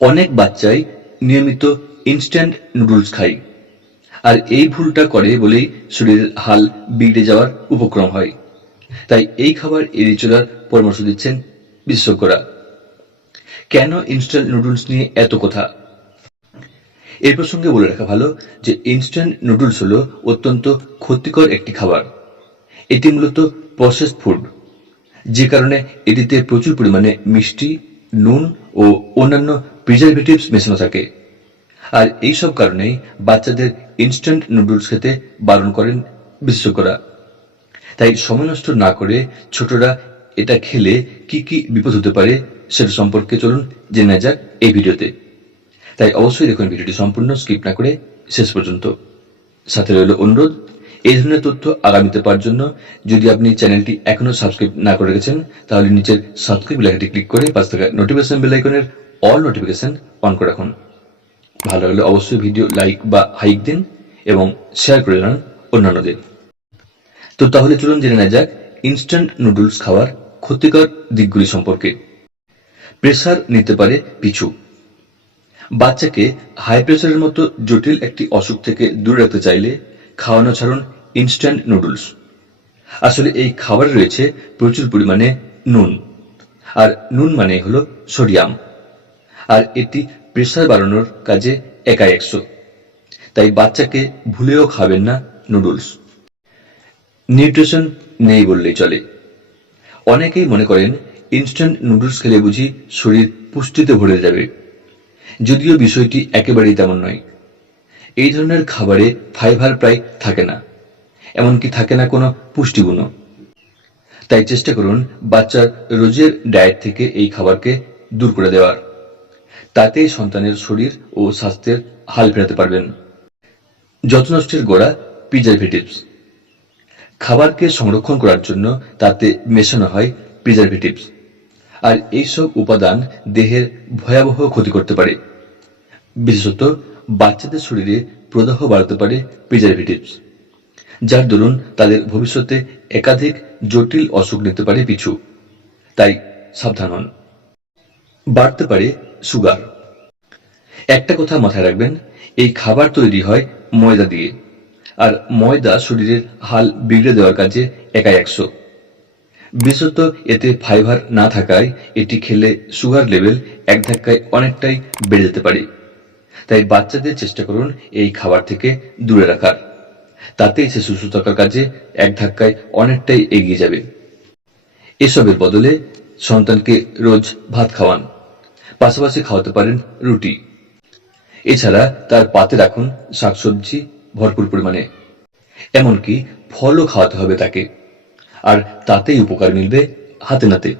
অনেক বাচ্চাই নিয়মিত ইনস্ট্যান্ট নুডলস খায়। আর এই ভুলটা করে বলেই শরীরের হাল বিগড়ে যাওয়ার উপক্রম হয়। তাই এই খাবার এড়িয়ে চলার পরামর্শ দিচ্ছেন বিশেষজ্ঞরা। কেন ইনস্ট্যান্ট নুডলস নিয়ে এত কথা? এর প্রসঙ্গে বলে রাখা ভালো যে ইনস্ট্যান্ট নুডলস হলো অত্যন্ত ক্ষতিকর একটি খাবার। এটি মূলত প্রসেস ফুড যে কারণে এটিতে প্রচুর পরিমাণে মিষ্টি, নুন ও অন্যান্য প্রিজারভেটিভস মেশানো থাকে। আর এইসব কারণেই বাচ্চাদের ইনস্ট্যান্ট নুডলস খেতে বারণ করেন বিশেষজ্ঞরা। তাই সময় নষ্ট না করে ছোটরা এটা খেলে কি কি বিপদ হতে পারে সেটা সম্পর্কে চলুন জেনে যাক এই ভিডিওতে। তাই অবশ্যই দেখুন ভিডিওটি সম্পূর্ণ স্কিপ না করে শেষ পর্যন্ত। সাথে রইল অনুরোধ, এই ধরনের তথ্য আগামীতে পাওয়ার জন্য যদি আপনি চ্যানেলটি এখনও সাবস্ক্রাইব না করে রেখেছেন, তাহলে নিচের সাবস্ক্রাইব লেখাটি ক্লিক করে পাঁচ থাকা নোটিফিকেশন বেল আইকনের অল নোটিফিকেশন অন করে রাখুন। ভালো লাগলে অবশ্যই ভিডিও লাইক বা হাইক দিন এবং শেয়ার করে জানান অন্যান্যদের। তো তাহলে চলুন জেনে নেওয়া যাক ইনস্ট্যান্ট নুডলস খাওয়ার ক্ষতিকর দিকগুলি সম্পর্কে। প্রেসার নিতে পারে পিছু। বাচ্চাকে হাই প্রেসারের মতো জটিল একটি অসুখ থেকে দূরে রাখতে চাইলে খাওয়ানো ছাড়ুন ইনস্ট্যান্ট নুডলস আসলে এই খাবারে রয়েছে প্রচুর পরিমাণে নুন। আর নুন মানে হলো সোডিয়াম আর এটি প্রেশার বাড়ানোর কাজে একা একশো। তাই বাচ্চাকে ভুলেও খাবেন না নুডলস। নিউট্রিশন নেই বললেই চলে। অনেকেই মনে করেন, ইনস্ট্যান্ট নুডলস খেলে বুঝি শরীর পুষ্টিতে ভরে যাবে। যদিও বিষয়টি একেবারেই তেমন নয়। এই ধরনের খাবারে ফাইবার প্রায় থাকে না, এমনকি থাকে না কোনো পুষ্টিগুণও। তাই চেষ্টা করুন বাচ্চার রোজের ডায়েট থেকে এই খাবারকে দূর করে দেওয়ার। তাতেই সন্তানের শরীর ও স্বাস্থ্যের হাল ফেরাতে পারবেন। যত্ন নষ্টের গোড়া প্রিজারভেটিভস খাবারকে সংরক্ষণ করার জন্য তাতে মেশানো হয় প্রিজারভেটিভস আর এইসব উপাদান দেহের ভয়াবহ ক্ষতি করতে পারে। বিশেষত বাচ্চাদের শরীরে প্রদাহ বাড়াতে পারে প্রিজারভেটিভস যার দরুন তাদের ভবিষ্যতে একাধিক জটিল অসুখ নিতে পারে পিছু। তাই সাবধান হন। বাড়তে পারে সুগার। একটা কথা মাথায় রাখবেন, এই খাবার তৈরি হয় ময়দা দিয়ে, আর ময়দা শরীরের হাল বিগড়ে দেওয়ার কাজে একাই একশো। বিশেষত এতে ফাইবার না থাকায় এটি খেলে সুগার লেভেল এক ধাক্কায় অনেকটাই বেড়ে যেতে পারে। তাই বাচ্চাদের চেষ্টা করুন এই খাবার থেকে দূরে রাখার। তাতেই সে সুস্থ থাকার কাজে এক ধাক্কায় অনেকটাই এগিয়ে যাবে। এসবের বদলে সন্তানকে রোজ ভাত খাওয়ান। পাশাপাশি খাওয়াতে পারেন রুটি। এছাড়া তার পাতে রাখুন শাকসবজি ভরপুর পরিমাণে। এমনকি ফলও খাওয়াতে হবে তাকে। আর তাতেই উপকার মিলবে হাতে নাতে।